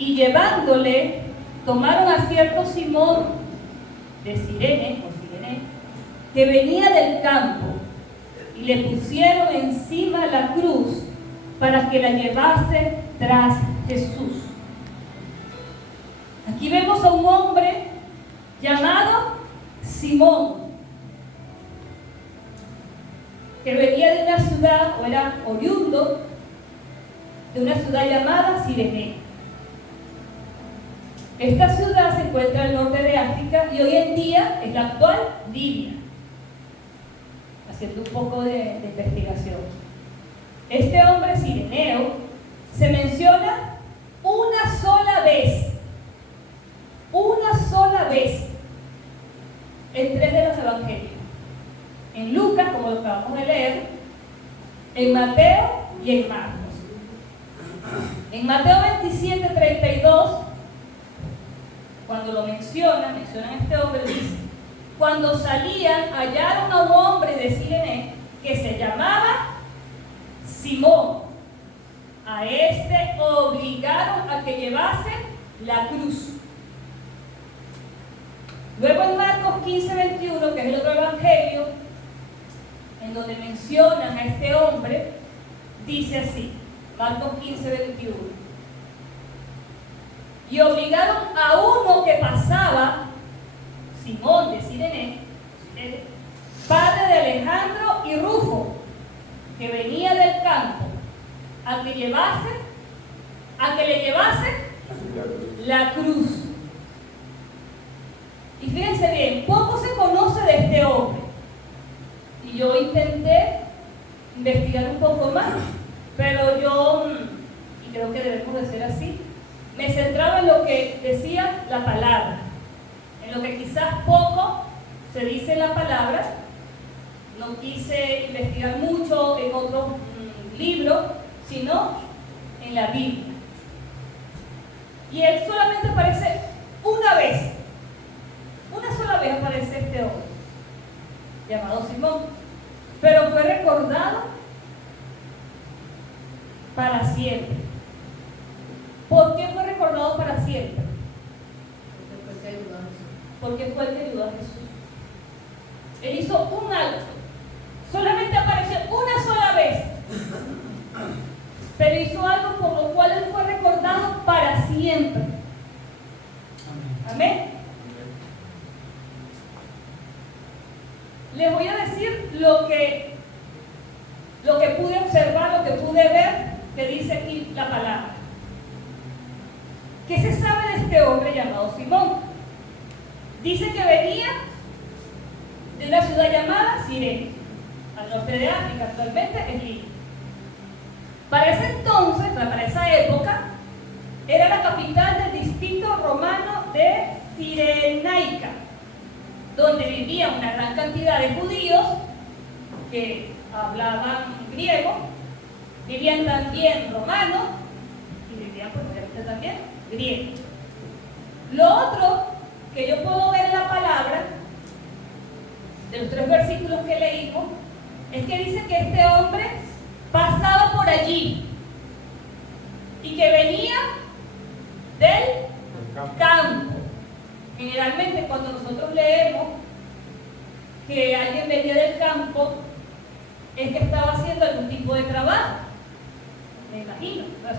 Y llevándole, tomaron a cierto Simón de Cirene, que venía del campo, y le pusieron encima la cruz para que la llevase tras Jesús. Aquí vemos a un hombre llamado Simón, que venía de una ciudad, o era oriundo de una ciudad llamada Cirene. Esta ciudad se encuentra al norte de África y hoy en día es la actual Libia. Haciendo un poco de investigación. Este hombre cireneo se menciona una sola vez en 3 de los evangelios. En Lucas, como lo acabamos de leer, en Mateo y en Marcos. En Mateo 27:32, cuando lo mencionan este hombre, dice: cuando salían, hallaron a un hombre de Cirene que se llamaba Simón. A este obligaron a que llevase la cruz. Luego en Marcos 15:21, que es el otro evangelio, en donde mencionan a este hombre, dice así, Marcos 15:21. Y obligaron a uno que pasaba, Simón de Cirene, padre de Alejandro y Rufo, que venía del campo, a que le llevase la cruz. Y fíjense bien, poco se conoce de este hombre. Y yo intenté investigar un poco más, pero yo, y creo que debemos de ser así, me centraba en lo que decía la palabra, en lo que quizás poco se dice en la palabra. No quise investigar mucho en otros libros, sino en la Biblia. Y él solamente aparece una sola vez aparece este hombre, llamado Simón, pero fue recordado para siempre. ¿Por qué fue recordado para siempre? Porque fue el que ayudó a Jesús. Él hizo un acto, solamente apareció una sola vez, pero hizo algo por lo cual él fue recordado para siempre. Amén. Les voy a decir lo que pude observar, lo que pude ver, que dice aquí la palabra. ¿Qué se sabe de este hombre llamado Simón? Dice que venía de una ciudad llamada Cirene, al norte de África, actualmente es Libia. Para ese entonces, para esa época, era la capital del distrito romano de Cirenaica, donde vivía una gran cantidad de judíos que hablaban griego, vivían también romanos y vivían, pues, obviamente también griego. Lo otro que yo puedo ver en la palabra, de los 3 versículos que leímos, es que dice que este hombre pasaba por allí y que venía del campo. Generalmente cuando nosotros leemos que alguien venía del campo, es que estaba haciendo algún tipo de trabajo, me imagino. Pues,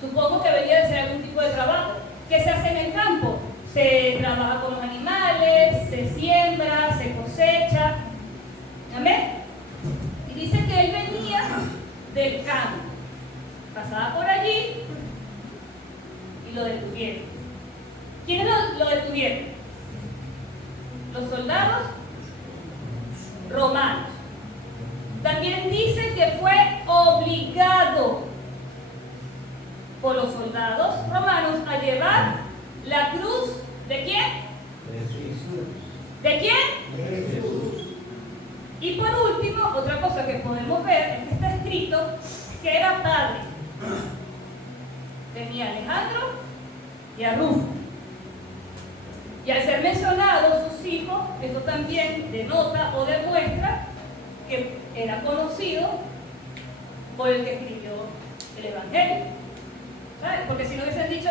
supongo que venía de hacer algún tipo de trabajo. ¿Qué se hace en el campo? Se trabaja con los animales, se siembra, se cosecha. ¿Amén? Y dice que él venía del campo, pasaba por allí y lo detuvieron. ¿Quiénes lo detuvieron? Los soldados romanos. También dice que fue obligado por los soldados romanos a llevar la cruz. ¿De quién? De Jesús. ¿De quién? De Jesús. Y por último, otra cosa que podemos ver es que está escrito que era padre. Tenía a Alejandro y a Rufo. Y al ser mencionados sus hijos, esto también denota o demuestra que era conocido por el que escribió el Evangelio. ¿Sabes? Porque si no hubiesen dicho,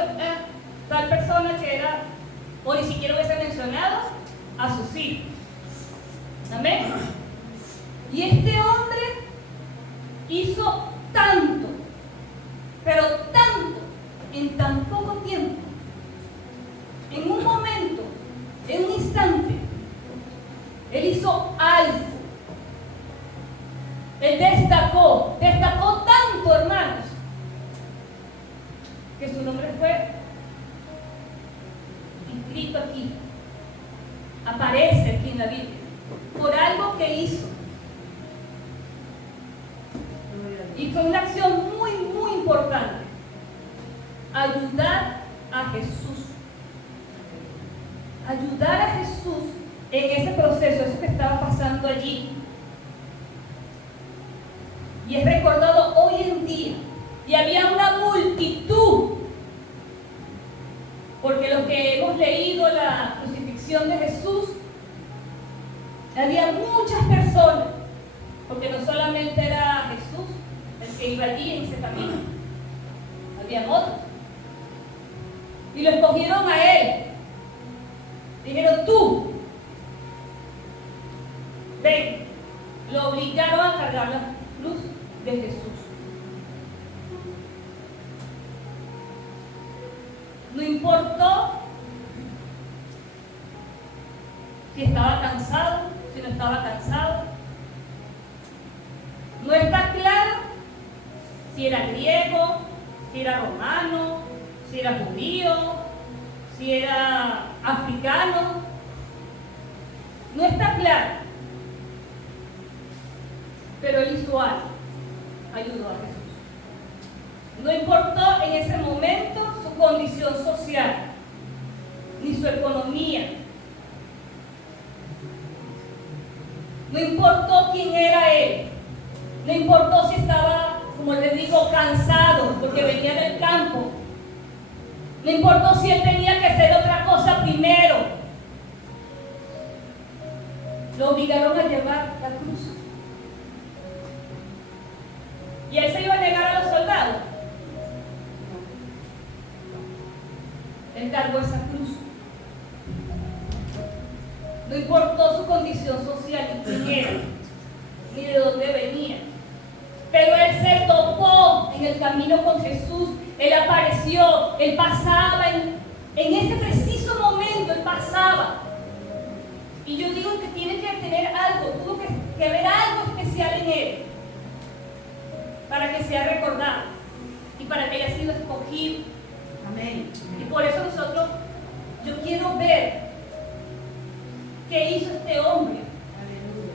tal persona que era, o ni siquiera hubiese mencionado a sus hijos. Amén. Y este hombre hizo tanto, pero tanto, en tan poco tiempo, en un momento, en un instante, él hizo algo. Él destacó tanto, hermanos, que su nombre fue inscrito aquí, aparece aquí en la Biblia, por algo que hizo. Y fue una acción muy, muy importante: ayudar a Jesús. Ayudar a Jesús en ese proceso, eso que estaba pasando allí. Y es recordado hoy en día. Y había una multitud, porque los que hemos leído la crucifixión de Jesús, había muchas personas, porque no solamente era Jesús el que iba allí en ese camino, había otros. Y lo escogieron a él. Dijeron: tú, ven. Lo obligaron a cargar la cruz de Jesús. No importó si estaba cansado, si no estaba cansado. No está claro si era griego, si era romano, si era judío, si era africano. No está claro. Pero él hizo algo, ayudó a Jesús. No importó en ese momento su condición social, ni su economía. No importó quién era él. No importó si estaba, como les digo, cansado porque venía del campo. No importó si él tenía que hacer otra cosa primero. Lo obligaron a llevar la cruz. ¿Y él se iba a negar a los soldados? Él cargó esa cruz. No importó su condición social, ni quién era, ni de dónde venía. Pero él se topó en el camino con Jesús. Él apareció, él pasaba en ese preciso momento, él pasaba. Y yo digo que tiene que tener algo, tuvo que haber algo especial en él, para que sea recordado y para que haya sido escogido. Amén. Y por eso yo quiero ver qué hizo este hombre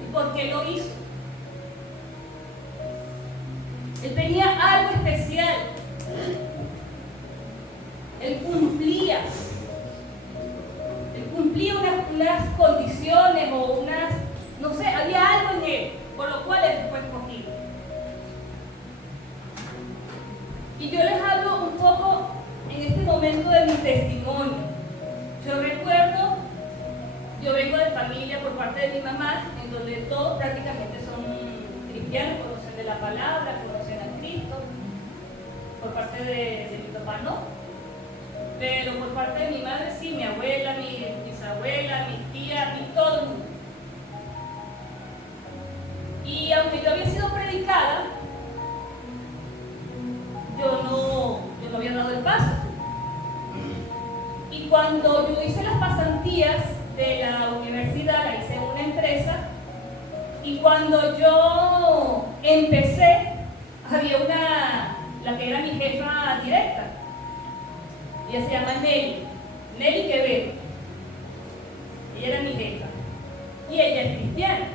y por qué lo hizo. Él tenía algo especial. Él cumplía unas condiciones o no sé, había algo en él por lo cual él fue escogido. Y yo les hablo un poco en este momento de mi testimonio. Yo recuerdo, yo vengo de familia por parte de mi mamá, en donde todos prácticamente son cristianos, conocen de la palabra, conocen a Cristo. Por parte de mi papá no. Pero por parte de mi madre sí, mi abuela, mi bisabuela, mi tía, todo el mundo. Y aunque yo había sido predicada, yo no había dado el paso. Y cuando yo hice las pasantías de la universidad, la hice en una empresa, y cuando yo empecé, había la que era mi jefa directa. Ella se llama Nelly Quevedo. Ella era mi jefa. Y ella es cristiana.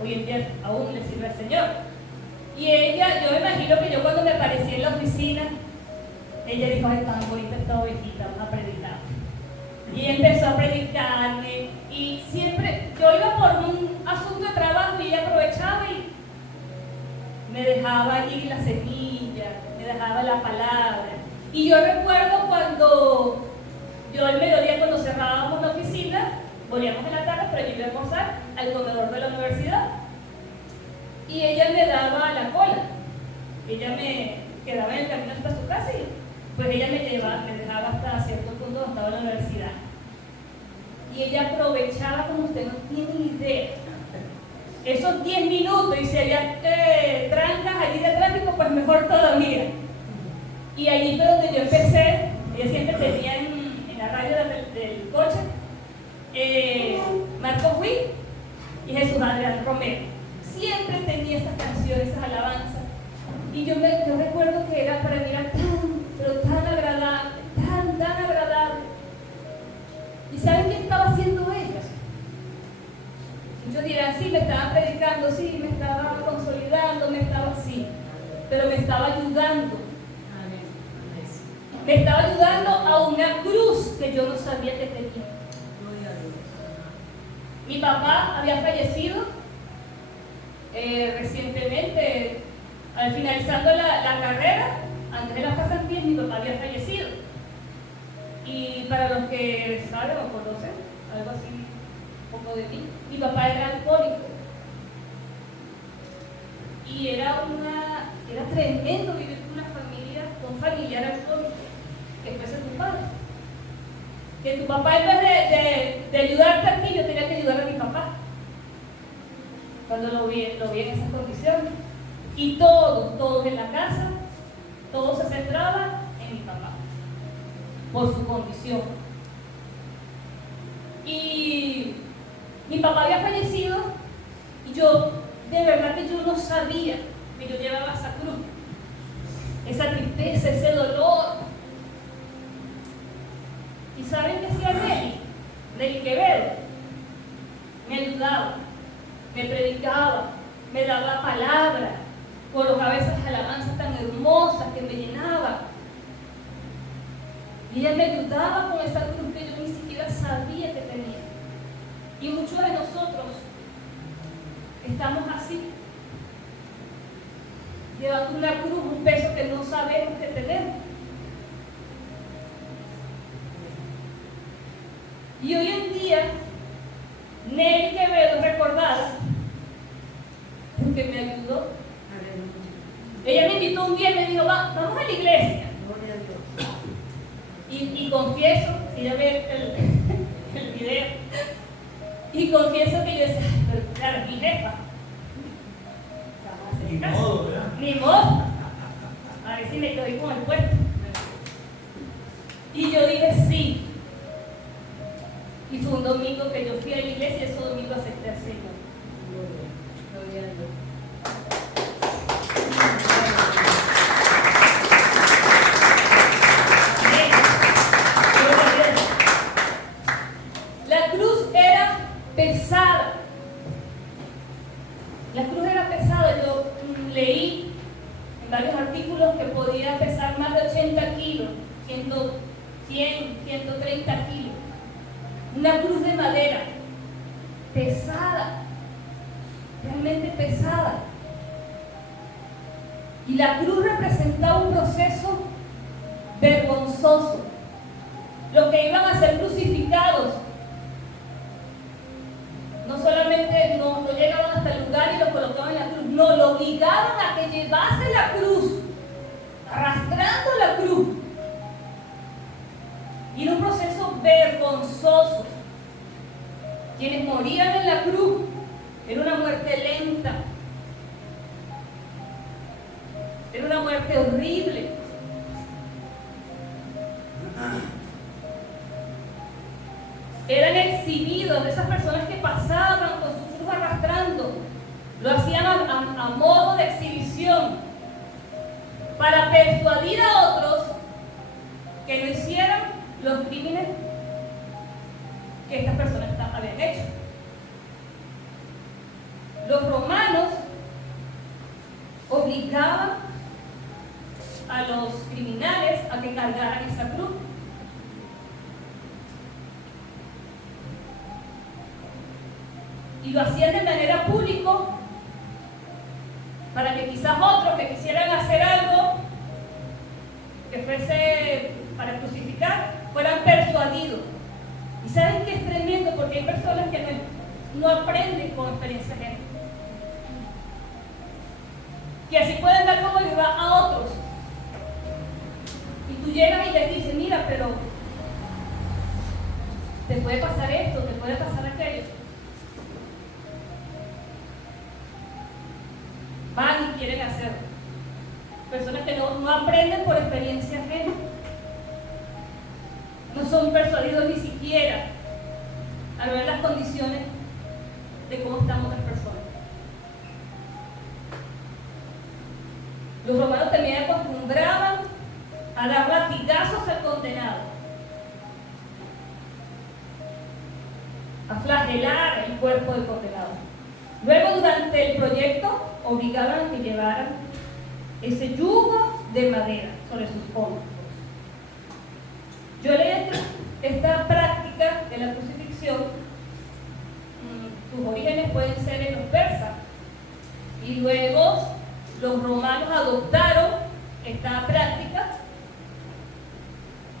Hoy en día aún le sirve al Señor. Y ella, yo me imagino que yo cuando me aparecí en la oficina, ella dijo: ay, tan bonita esta ovejita, vamos a predicar. Y empezó a predicarme. Y siempre, yo iba por un asunto de trabajo y ella aprovechaba y me dejaba allí la semilla, me dejaba la palabra. Y yo recuerdo cuando yo al mediodía, cuando cerrábamos la oficina, volvíamos en la tarde, pero yo iba a almorzar al comedor de la universidad. Y ella me daba la cola. Ella me quedaba en el camino hasta su casa y pues ella me dejaba hasta cierto y ella aprovechaba como usted no tiene idea. Esos 10 minutos, y si había trancas allí de tráfico, pues mejor todavía. Y allí fue donde yo empecé. Ella siempre tenía en la radio del coche Marco Witt y Jesús Adrián Romero. Siempre tenía esas canciones, esas alabanzas. Y yo recuerdo que era para mí era pero tan agradable, tan agradable. ¿Y saben qué estaba haciendo ella? Muchos dirán, sí, me estaba predicando, sí, me estaba consolidando, me estaba así, pero me estaba ayudando. Me estaba ayudando a una cruz que yo no sabía que tenía. Mi papá había fallecido recientemente, al finalizando la carrera, antes de las pasantías, mi papá había fallecido. Y para los que saben o conocen, algo así, un poco de mí, mi papá era alcohólico. Y era tremendo vivir con una familia, con un familiar alcohólico, que fuese tu padre. Que tu papá, en vez de ayudarte a ti, yo tenía que ayudar a mi papá. Cuando lo vi en esas condiciones. Y todos en la casa, todos se centraban en mi papá, por su condición. Y mi papá había fallecido, y yo, de verdad que yo no sabía que yo llevaba esa cruz, esa tristeza, ese dolor. ¿Y saben qué hacía Nelly Quevedo? Me ayudaba, me predicaba, me daba palabras, colocaba esas alabanzas tan hermosas que me llenaban. Y ella me ayudaba con esa cruz que yo ni siquiera sabía que tenía. Y muchos de nosotros estamos así, llevando una cruz, un peso que no sabemos que tenemos. Y hoy en día, Nelly Quevedo recordada, porque me ayudó. Ella me invitó un día y me dijo, vamos a la iglesia. Y confieso, si ella ve el video, y confieso que yo decía, pero claro, mi jefa. Ni modo, ¿verdad? Ni modo. A ver si me quedo con el puesto. Y yo dije sí. Y fue un domingo que yo fui a la iglesia y ese domingo acepté al Señor. Gloria a Dios. La cruz era pesada. La cruz era pesada. Yo leí en varios artículos que podía pesar más de 80 kilos, 100, 130 kilos. Una cruz de madera, pesada, realmente pesada. Y la cruz representaba un proceso vergonzoso. Los que iban a ser crucificados no solamente no llegaban hasta el lugar y lo colocaban en la cruz, no, lo obligaban a que llevase la cruz, arrastrando la cruz. Y era un proceso vergonzoso. Quienes morían en la cruz era una muerte lenta, era una muerte horrible. Eran exhibidos, esas personas que pasaban con su cruz arrastrando, lo hacían a modo de exhibición para persuadir a otros que no hicieran los crímenes que estas personas habían hecho. Los romanos obligaban a los criminales a que cargaran esa cruz. Y lo hacían de manera pública para que quizás otros que quisieran hacer algo que fuese para crucificar fueran persuadidos. Y saben que es tremendo porque hay personas que no aprenden con experiencia ajena, que así pueden dar como les va a otros. Y tú llegas y les dices, mira, pero te puede pasar esto, te puede pasar aquello. Van y quieren hacerlo. Personas que no aprenden por experiencia ajena. No son persuadidos ni siquiera al ver las condiciones de cómo están otras personas. Los romanos también acostumbraban a dar latigazos al condenado, a flagelar el cuerpo del condenado. Luego, durante el proyecto, obligaban a que llevaran ese yugo de madera sobre sus hombros. Yo leí esta práctica de la crucifixión. Sus orígenes pueden ser en los persas, y luego los romanos adoptaron esta práctica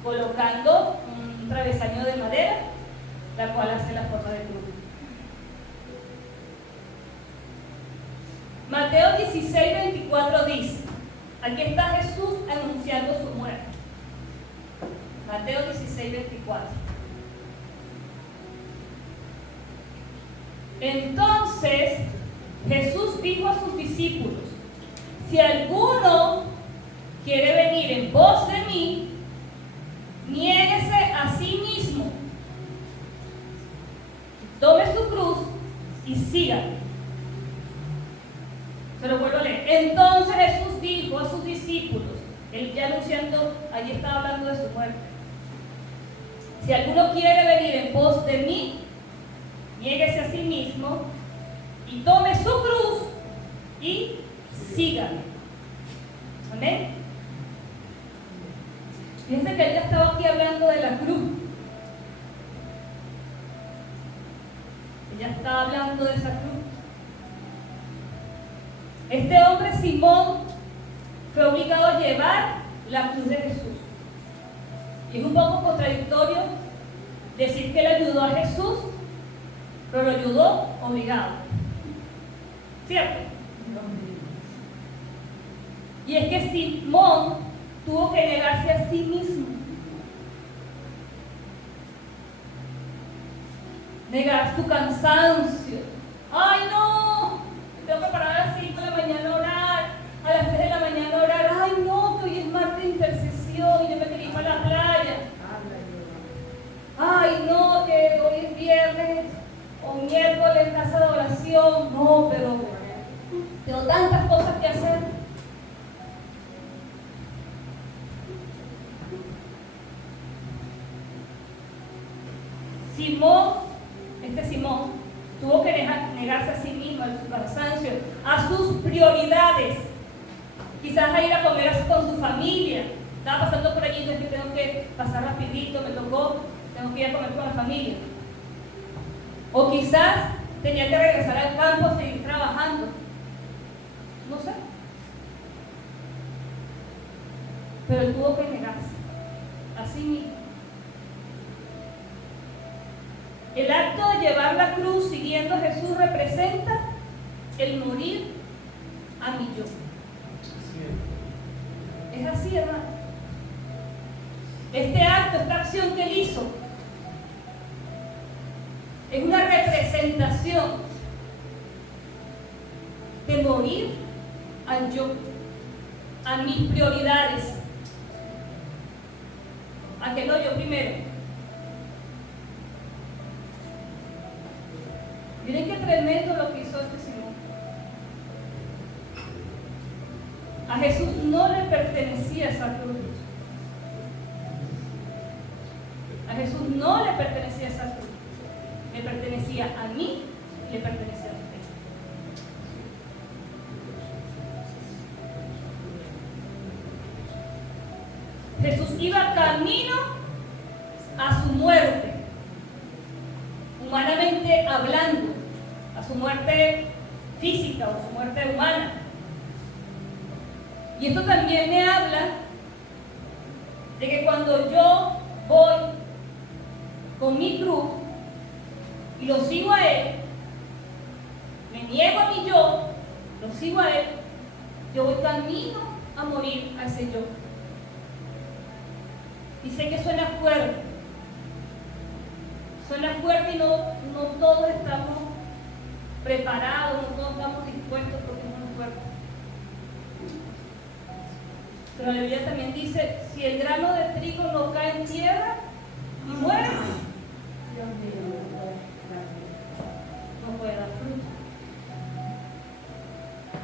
colocando un travesaño de madera, la cual hace la forma de cruz. Mateo 16:24 dice, aquí está Jesús anunciando su muerte. Mateo 16:24. Entonces Jesús dijo a sus discípulos, si alguno quiere venir en pos de mí, niéguese a sí mismo, tome su cruz y sígame. Se lo vuelvo a leer. Entonces Jesús dijo a sus discípulos, él ya anunciando, allí estaba hablando de su muerte, si alguno quiere venir en pos de mí, niéguese a sí mismo y tome su cruz y sígame. ¿Amén? Fíjense que él ya estaba aquí hablando de la cruz. Ella estaba hablando de esa cruz. Este hombre, Simón, fue obligado a llevar la cruz de Jesús. Y es un poco contradictorio decir que él ayudó a Jesús, pero lo ayudó obligado. ¿Cierto? Y es que Simón tuvo que negarse a sí mismo. Negar su cansancio. ¡Ay, no! Tengo que parar a las 5 de la mañana a orar, a las 3 de la mañana a orar. ¡Ay, no! Que hoy es martes de intercesión y yo me quería ir para la playa. ¡Ay, no! Que hoy es viernes o miércoles en casa de oración. No, pero tengo tantas cosas que hacer. Simón tuvo que negarse a sí mismo, a su cansancio, a sus prioridades. Quizás a ir a comer con su familia. Estaba pasando por allí, entonces tengo que pasar rapidito, me tocó, tengo que ir a comer con la familia. O quizás tenía que regresar al campo a seguir trabajando. No sé. Pero él tuvo que negarse a sí mismo. El acto de llevar la cruz siguiendo a Jesús representa el morir a mi yo. Es así, hermano. Este acto, esta acción que él hizo, es una representación de morir al yo, a mis prioridades. A que no yo primero. Miren qué tremendo lo que hizo este Simón. A Jesús no le pertenecía esa cruz. A Jesús no le pertenecía esa cruz. Le pertenecía a mí y le pertenecía a usted. Jesús iba camino a su muerte, humanamente hablando, a su muerte física o su muerte humana. Y esto también me habla de que cuando yo voy con mi cruz y lo sigo a Él, me niego a mi yo, lo sigo a Él, yo voy camino a morir a ese yo. Y sé que suena fuerte, Suena fuerte y no todos estamos preparados, no todos estamos dispuestos porque es muy fuerte. Pero la Biblia también dice, si el grano de trigo no cae en tierra y muere, no puede dar fruto.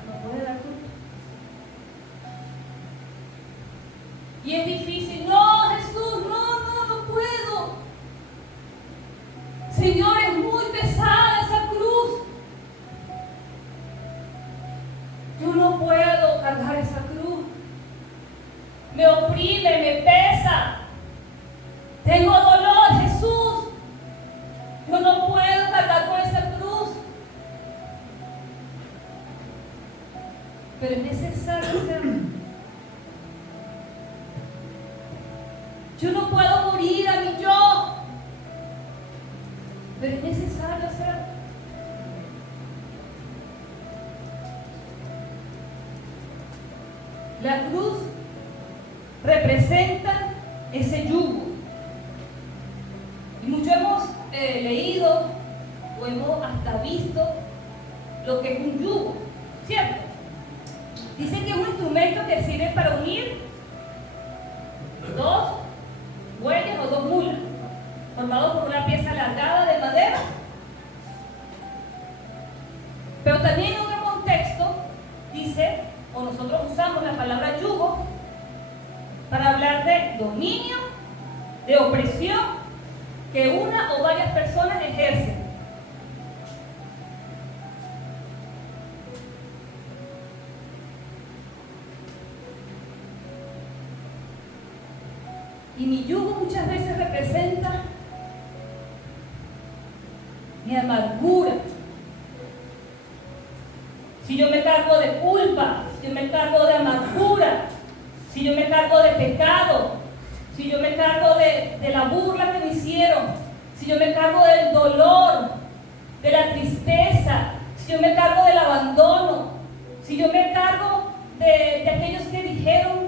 No puede dar fruto. Y es difícil, no, Jesús, no puedo. Señor, es muy pesada esa cruz. Yo no puedo cargar esa cruz. Me oprime, me pesa. Tengo dolor, Jesús. Yo no puedo cargar con esa cruz. Pero es necesario hacerlo. Yo no puedo morir a mi yo. Pero es necesario hacerlo. La cruz representa ese yugo. Y mucho hemos leído o hemos hasta visto lo que es un yugo, ¿cierto? Dicen que es un instrumento que sirve para unir dos bueyes o dos mulas, formado por una pieza alargada de madera. Pero también en otro contexto dice, o nosotros usamos la palabra yugo para hablar de dominio, de opresión que una o varias personas ejercen. Y mi yugo muchas veces representa mi amargura. Si yo me cargo de culpa, si yo me cargo de amargura, si yo me cargo de pecado, si yo me cargo de la burla que me hicieron, si yo me cargo del dolor, de la tristeza, si yo me cargo del abandono, si yo me cargo de aquellos que dijeron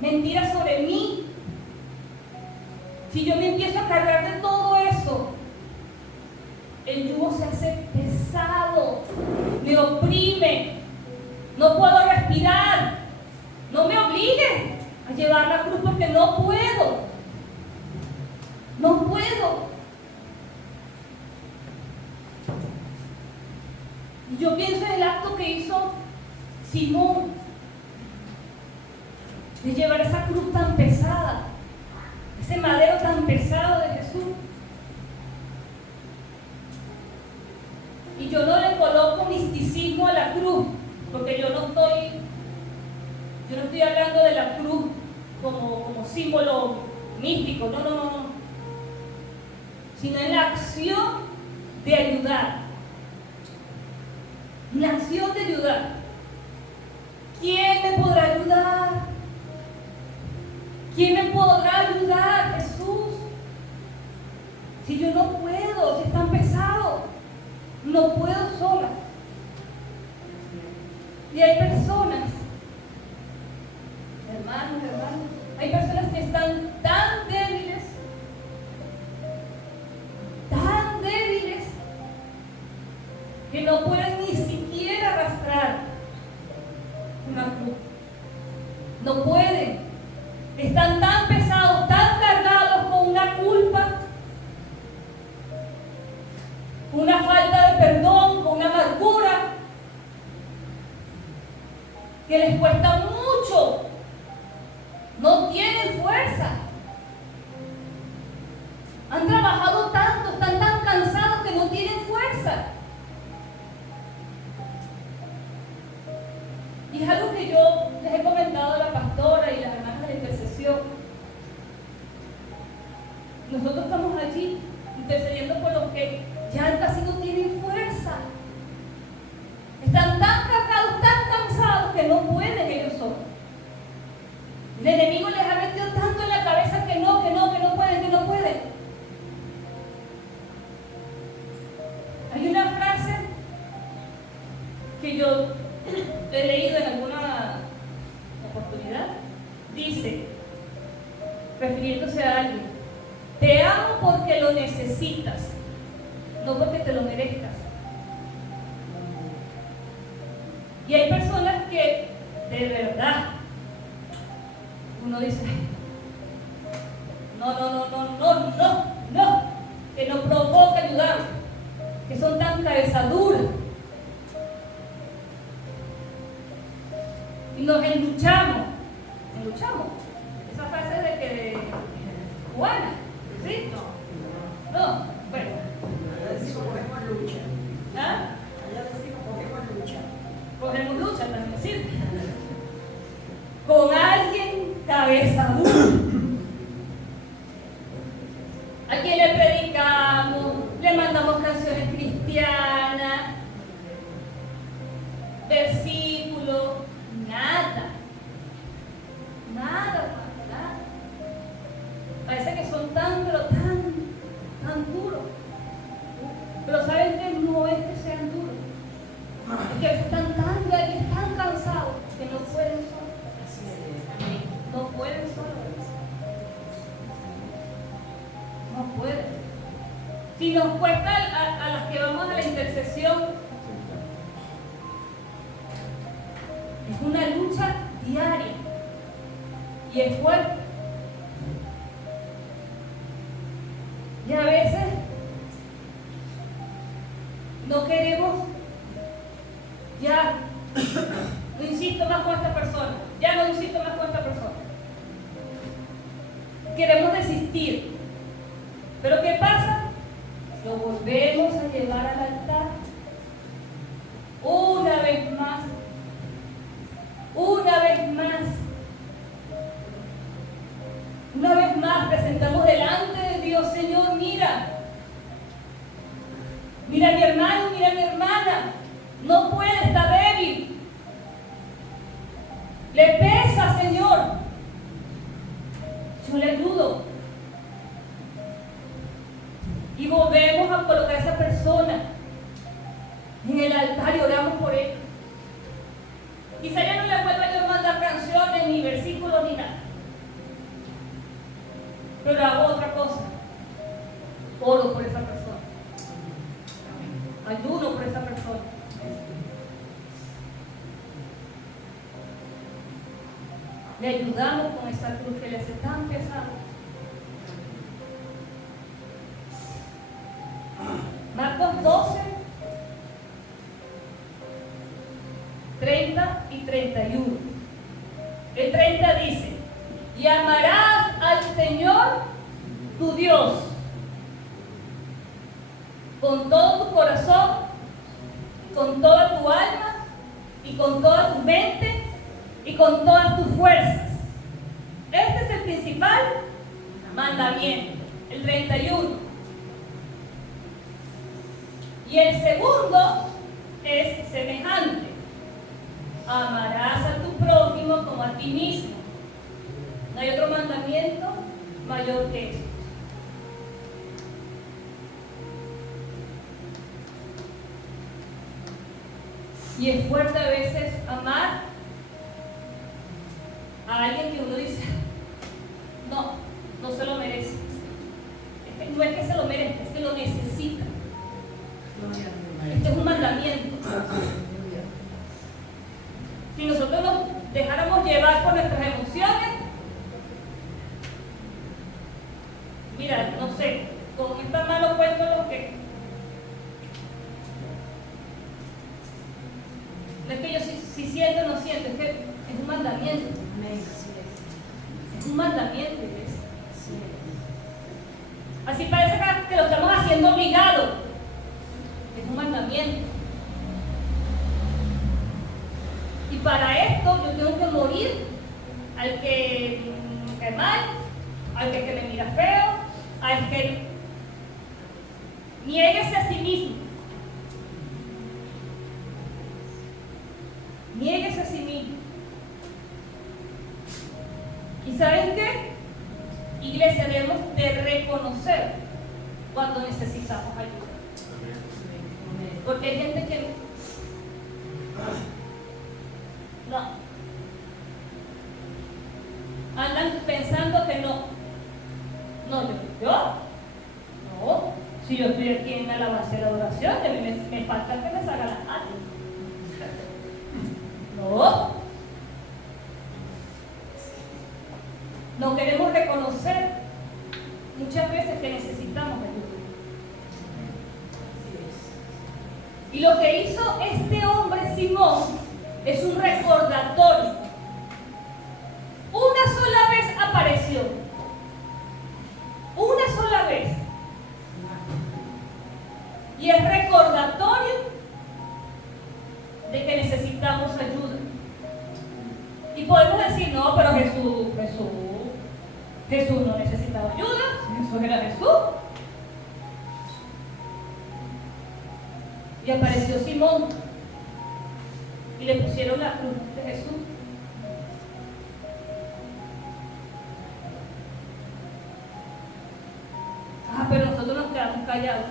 mentiras sobre mí, si yo me empiezo a cargar de todo eso, el yugo se hace pesado, me oprime, no puedo respirar. No me obliguen a llevar la cruz porque no puedo. No puedo. Y yo pienso en el acto que hizo Simón de llevar esa cruz tan pesada, ese madero tan pesado de Jesús. Y yo no le coloco misticismo a la cruz, porque yo no estoy hablando de la cruz como símbolo místico, no. Sino en la acción de ayudar. La acción de ayudar. ¿Quién me podrá ayudar? ¿Quién me podrá ayudar, Jesús? Si yo no puedo, si es tan pesado, no puedo sola. Y hay personas, hermanos, hay personas que están tan débiles, que no pueden ni siquiera arrastrar una cruz. No pueden. Están tan pesados, tan cargados con una culpa, con una falta de perdón, con una amargura, que les cuesta mucho. No tienen fuerza. Han trabajado tanto, están tan cansados que no tienen fuerza. Y es algo que yo les he comentado a la pastora y las hermanas de intercesión. Nosotros estamos allí intercediendo por los que ya casi no tienen fuerza. Están tan cargados, tan cansados que no pueden ellos solos. El enemigo les ha metido tanto en la cabeza que no pueden. Hay una frase que yo he leído en alguna oportunidad. Dice, refiriéndose a alguien: te amo porque lo necesitas, no porque te lo merezcas. Y hay personas que de verdad uno dice, no, que no provoca ayudar, que son tan cabezaduras. Y nos enluchamos. Esa frase de que de Juana, ¿sí? No, bueno. Allá decimos cogemos lucha. ¿Ah? Allá decimos cogemos lucha. Cogemos lucha también, ¿sí? Con alguien cabeza dura, a quien le predicamos, le mandamos canciones cristianas, versículos, nada, hermano, nada. Parece que son tan duros. Pero ¿saben qué? No es que sean duros, es que están tan cansados que no pueden solos. No pueden solos. No pueden. Si nos cuesta a las que vamos a la intercesión, es una lucha diaria y es fuerte. Y a veces no queremos, ya no insisto más con esta persona, queremos desistir. Pero ¿qué pasa? Lo volvemos a llevar al altar una vez más. Una vez más presentamos delante de Dios, Señor, mira mi hermano, mira mi hermana, no puede, está débil, le pesa, Señor, yo le ayudo. Y volvemos a colocar a esa persona en el altar y oramos por él. Quizá ya no le vuelva yo a mandar canciones, ni versículos, ni nada. Pero hago otra cosa. Oro por esa persona. Ayuno por esa persona. Le ayudamos con esa cruz que le hace tan pesado. Marcos 12, 30 y 31. El 30 dice: y amarás al Señor tu Dios con todo tu corazón, con toda tu alma y con toda tu mente y con todas tus fuerzas. Este es el principal mandamiento, el 31. Y el segundo es semejante: amarás a tu prójimo como a ti mismo. No hay otro mandamiento mayor que eso. Y es fuerte a veces amar a alguien que uno dice, no se lo merece. No es que se lo merezca, es que lo necesita. Este es un mandamiento. Si nosotros nos dejáramos llevar por nuestras emociones, mira, no sé, con esta mano cuento lo que. No es que yo si siento o no siento, es que es un mandamiento. Es un mandamiento, iglesia. Así parece que lo estamos haciendo obligado. Es un mandamiento. Y para esto yo tengo que morir al que me cae mal, al que me mira feo, al que niéguese a sí mismo. Niéguese a sí mismo. ¿Y saben qué? Iglesia, debemos de reconocer cuando necesitamos ayuda. Porque hay gente que no. Andan pensando que no. No, yo Si yo estoy aquí en la alabanza y la adoración, a mí me falta que me salga las manos. No. No queremos reconocer muchas veces que necesitamos ayuda. Y lo que hizo este hombre Simón es un recordatorio. Una sola vez apareció. Una sola vez. Y es recordatorio de que necesitamos ayuda. Y podemos decir, no, pero Jesús no necesitaba ayuda. Jesús era Jesús. Y apareció Simón y le pusieron la cruz de Jesús. Pero nosotros nos quedamos callados.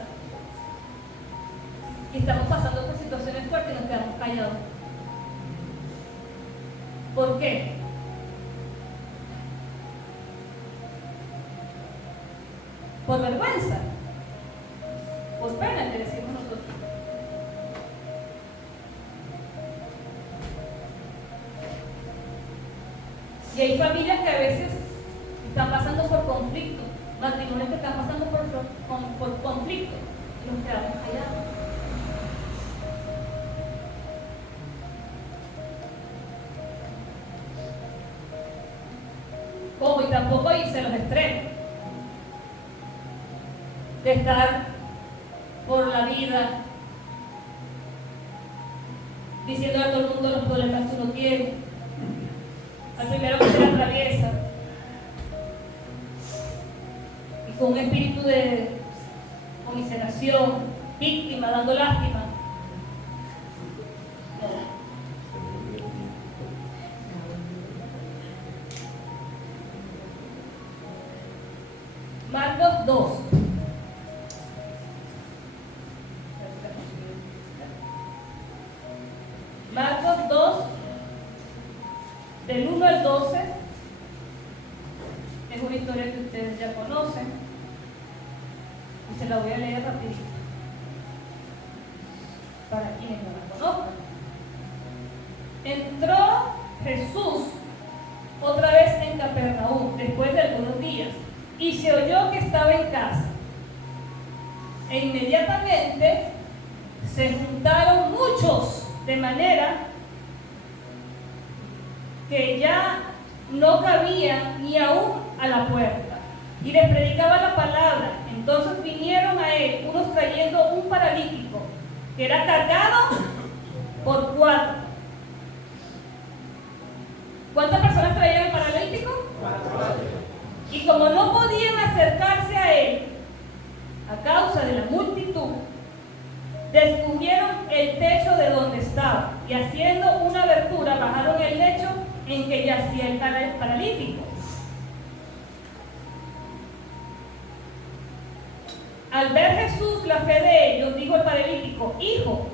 Y estamos pasando por situaciones fuertes y nos quedamos callados. ¿Por qué? Por vergüenza. Por pena, que decimos nosotros. Y hay familias que a veces están pasando por conflicto, matrimonios que están pasando por conflicto, y nos quedamos callados. Como y tampoco irse los extremos de estar por la vida diciendo a todo el mundo los problemas que uno tiene, al primero que se le atraviesa, y con un espíritu de conmiseración, víctima, dando lástima. Marcos 2. Marcos 2, del 1 al 12, es una historia que ustedes ya conocen, y se la voy a leer rapidito, para quienes no la conozcan. Entró Jesús otra vez en Capernaum, después de algunos días, y se oyó que estaba en casa. E inmediatamente se juntaron muchos, de manera que ya no cabía ni aún a la puerta, y les predicaba la palabra. Entonces vinieron a él unos trayendo un paralítico que era cargado por 4. ¿Cuántas personas traían el paralítico? 4. Y como no podían acercarse a él a causa de la multitud, descubrieron el techo de donde estaba, y haciendo una abertura bajaron el lecho en que yacía el paralítico. Al ver Jesús la fe de ellos, dijo el paralítico: hijo,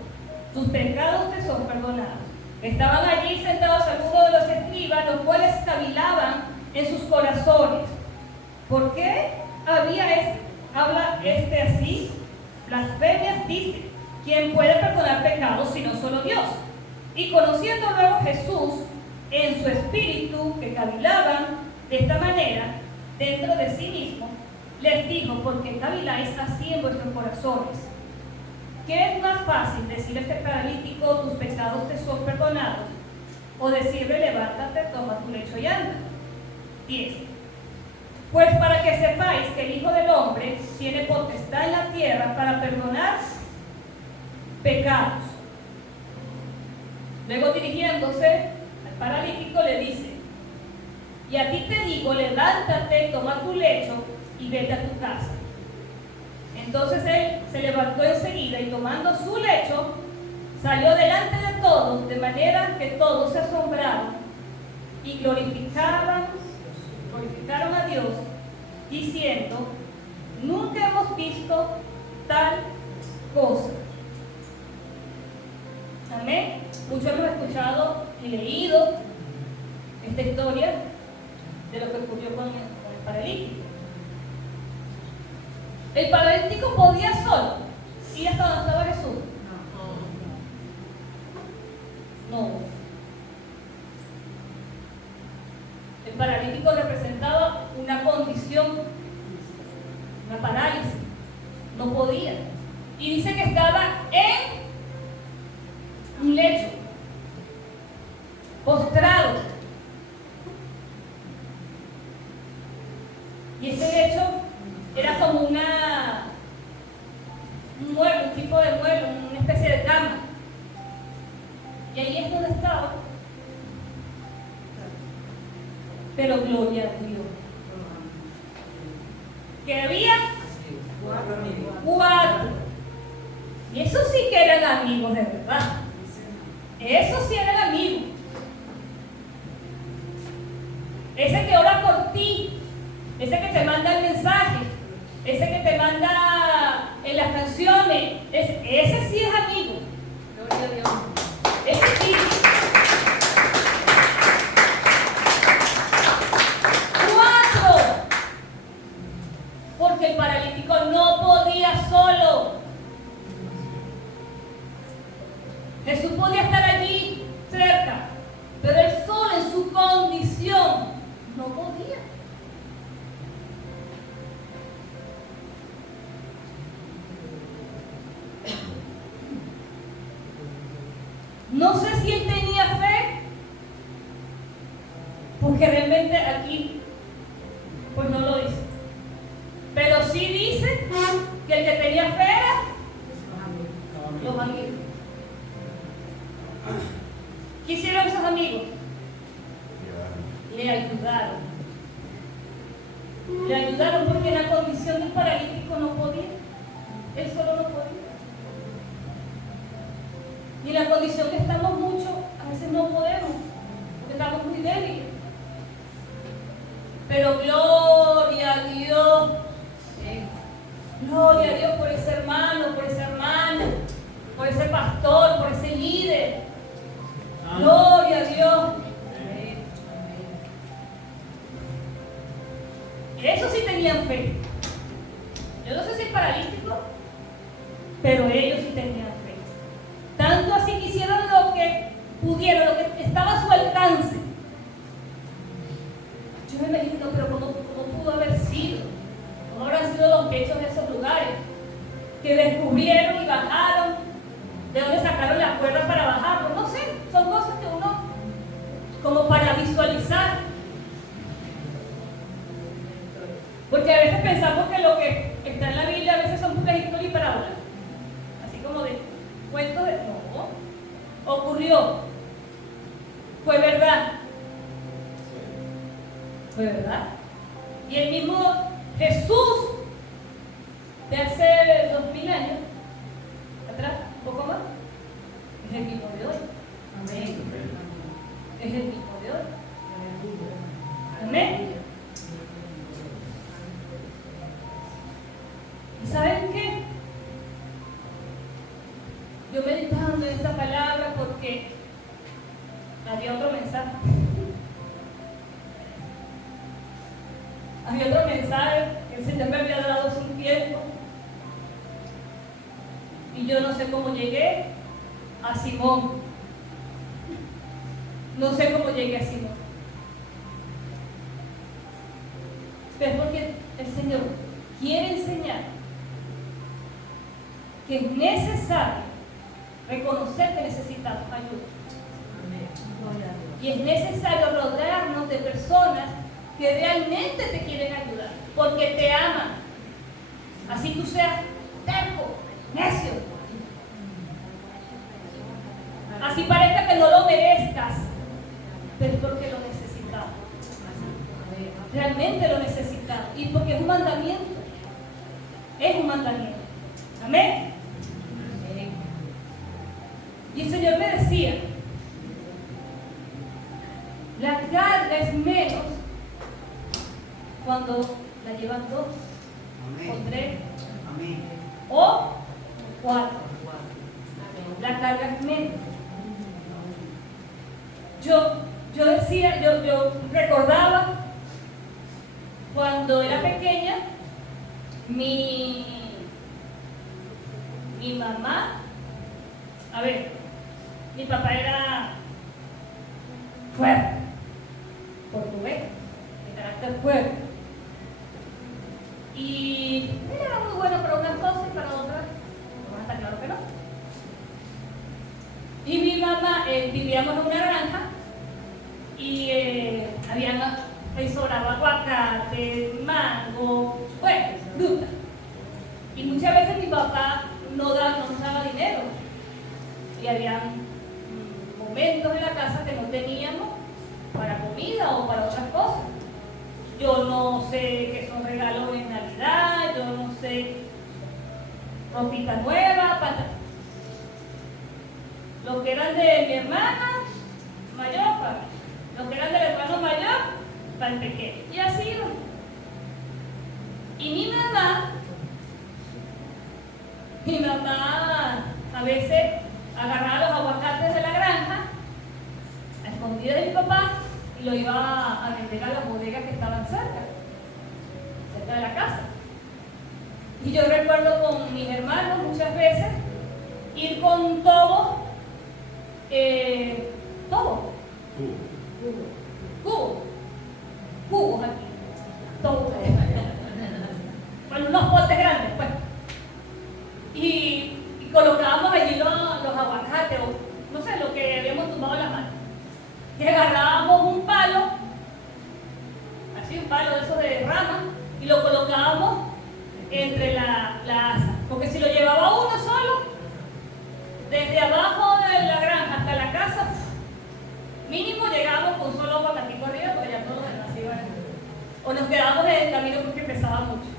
tus pecados te son perdonados. Estaban allí sentados algunos de los escribas, los cuales cavilaban en sus corazones: ¿por qué habla este así? Blasfemias dice: ¿quién puede perdonar pecados sino solo Dios? Y conociendo luego Jesús en su espíritu que cavilaban de esta manera dentro de sí mismo, les dijo: ¿por qué caviláis así en vuestros corazones? ¿Qué es más fácil, decir a este paralítico: tus pecados te son perdonados, o decirle: levántate, toma tu lecho y anda? 10. Pues para que sepáis que el Hijo del Hombre tiene potestad en la tierra para perdonar pecados. Luego, dirigiéndose al paralítico, le dice: y a ti te digo, levántate, toma tu lecho y vete a tu casa. Entonces él se levantó enseguida y, tomando su lecho, salió delante de todos, de manera que todos se asombraron y glorificaron a Dios, diciendo: nunca hemos visto tal cosa. Amén. Muchos hemos escuchado y leído esta historia de lo que ocurrió con el paralítico. El paralítico podía solo ir hasta donde estaba Jesús. No. El paralítico representaba una condición, una parálisis. No podía. Y dice que estaba en un lecho, postrado. Y ese lecho era como un mueble, un tipo de mueble, una especie de cama. Y ahí es donde estaba. Pero gloria a Dios. Que había 4. Y esos sí que eran amigos de verdad. Esos sí eran amigos. Ese que ora por ti, ese que te manda el mensaje, ese que te manda en las canciones, ese sí es amigo. Gloria a Dios. Ese sí. 4. Porque el paralítico no podía solo. Jesús podía estar allí cerca, pero él solo en su condición no podía. No sé si él tenía fe, porque realmente aquí pues no lo dice. Pero sí dice que el que tenía fe era los amigos. ¿Qué hicieron esos amigos? Le ayudaron. Le ayudaron porque en la condición del paralítico no podía. Él solo no podía. Y en la condición que estamos muchos, a veces no podemos, porque estamos muy débiles. Pero gloria a Dios. Gloria a Dios por ese hermano, por esa hermana, por ese pastor, por ese líder. Gloria a Dios. Eso sí tenían fe. Yo no sé si es paralítico, pero ellos sí tenían fe. Tanto así que hicieron lo que pudieron, lo que estaba a su alcance. Yo me imagino, pero ¿cómo pudo haber sido? ¿Cómo habrán sido los hechos de esos lugares? Que descubrieron y bajaron. ¿De dónde sacaron las cuerdas para bajarlo? No sé, son cosas que uno, como para visualizar. Porque a veces pensamos que lo que está en la Biblia a veces son puras historias y parábolas. Así como de cuentos de... No, ocurrió. Fue verdad. Fue verdad. Y el mismo Jesús de hace 2000 años atrás, un poco más, es el mismo de hoy. Amén. Es el mismo de hoy. Amén. ¿Y saben qué? Yo meditando en esta palabra porque había otro mensaje. Había otro mensaje que el Señor me había dado hace un tiempo. Y yo no sé cómo llegué a Simón. No sé cómo llegué a Simón. Pero es porque el Señor quiere enseñar que es necesario reconocer que necesitamos ayuda. Y es necesario rodearnos de personas que realmente te quieren ayudar, porque te aman. Así tú seas terco, necio. Así parezca que no lo merezcas, pero es porque lo necesitamos. Realmente lo necesitamos. Y porque es un mandamiento. Es un mandamiento. Amén. Y el Señor me decía, la carga es menos cuando la llevan 2 o 3 o 4. La carga es menos. Yo decía, yo recordaba cuando era pequeña, mi mi mamá, a ver, mi papá era fuerte, portugués, de carácter fuerte. Y él era muy bueno para unas cosas y para otras, no está claro que no. Y mi mamá, vivíamos en una granja y ahí sobraba aguacate, mango, bueno, fruta. Y muchas veces mi papá no nos daba dinero. Y había momentos en la casa que no teníamos para comida o para otras cosas. Yo no sé qué son regalos en Navidad, yo no sé ropita nueva, lo que eran de mi hermana mayor para mí, lo que eran del hermano mayor para el pequeño. Y así iba. Y mi mamá a veces agarraba los aguacates de la granja a escondidas de mi papá y lo iba a vender a las bodegas que estaban cerca de la casa. Y yo recuerdo con mis hermanos muchas veces ir con tobos, cubos aquí, tobos, con unos potes grandes, pues. Y colocábamos allí los aguacates, o no sé, lo que habíamos tumbado en la mano. Y agarrábamos un palo, así un palo de esos de rama, y lo colocábamos entre la asa. Porque si lo llevaba uno solo, desde abajo de la granja hasta la casa, mínimo llegábamos con un solo aguacatico arriba, porque ya todos los demás iban. O nos quedábamos en el camino porque pesaba mucho.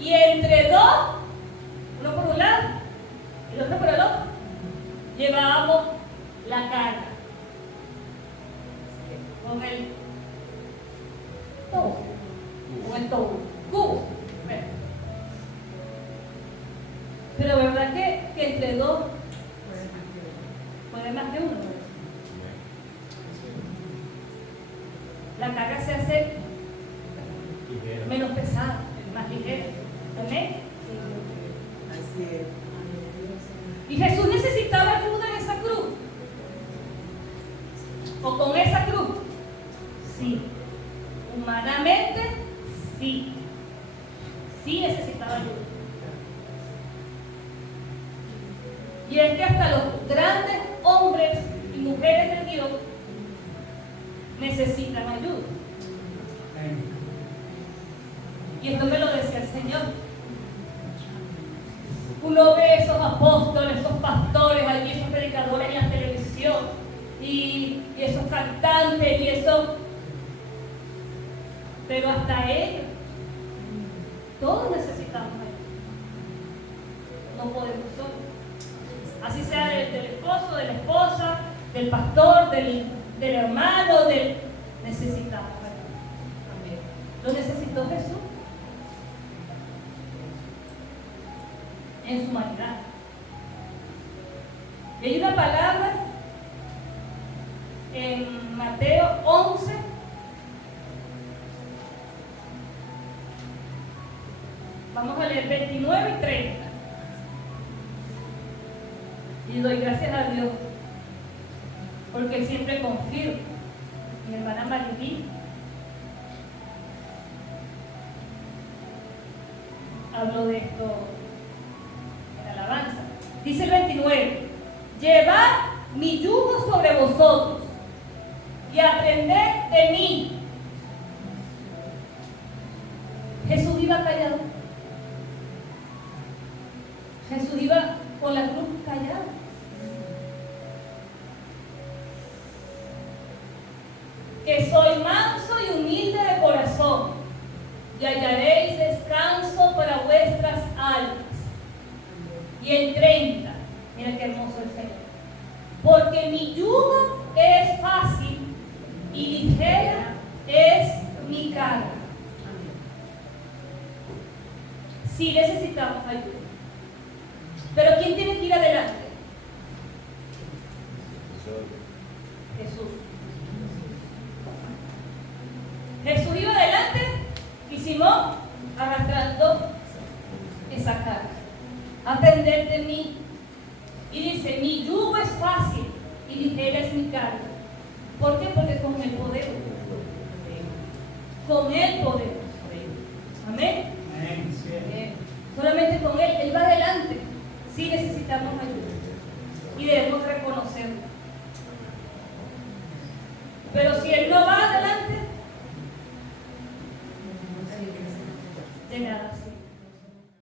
Y entre dos, uno por un lado y el otro por el otro, llevábamos la carga con el tobo, cubo. Bueno. Pero verdad que entre dos puede más que uno. La carga se hace menos pesada, más ligera. ¿Amén? Así es. Y Jesús necesitaba ayuda en esa cruz. O con esa cruz. Sí. Humanamente, sí. Sí necesitaba ayuda. Y es que hasta los grandes hombres y mujeres de Dios necesitan ayuda. Y esto me lo decía el Señor. Uno ve esos apóstoles, esos pastores allí, esos predicadores en la televisión, y esos cantantes, y eso. Pero hasta ellos, todos necesitamos ayuda. No podemos solos. Así sea del esposo, de la esposa, del pastor, del hermano, necesitamos ayuda. Lo necesitó Jesús en su humanidad. Y hay una palabra en Mateo 11, vamos a leer 29 y 30. Y doy gracias a Dios porque Él siempre confirma. Mi hermana Maribí habló de esto en alabanza. Dice el 29: llevad mi yugo sobre vosotros y aprended de mí. Jesús iba callado. Jesús iba con la cruz callado. Que soy manso y humilde de corazón, y hallaréis descanso para vuestras almas. Y el 30, mira qué hermoso el Señor. Porque mi yugo es fácil y ligera es mi carga. Sí necesitamos ayuda. Pero ¿quién tiene que ir adelante? Jesús. Jesús iba adelante y Simón arrastrando Aprender de mí. Y dice, mi yugo es fácil y ligera es mi carga. ¿Por qué? Porque con Él podemos. Con Él podemos. Amén. Solamente con Él. Él va adelante. Sí necesitamos ayuda. Y debemos reconocerlo. Pero si Él no va adelante, de nada.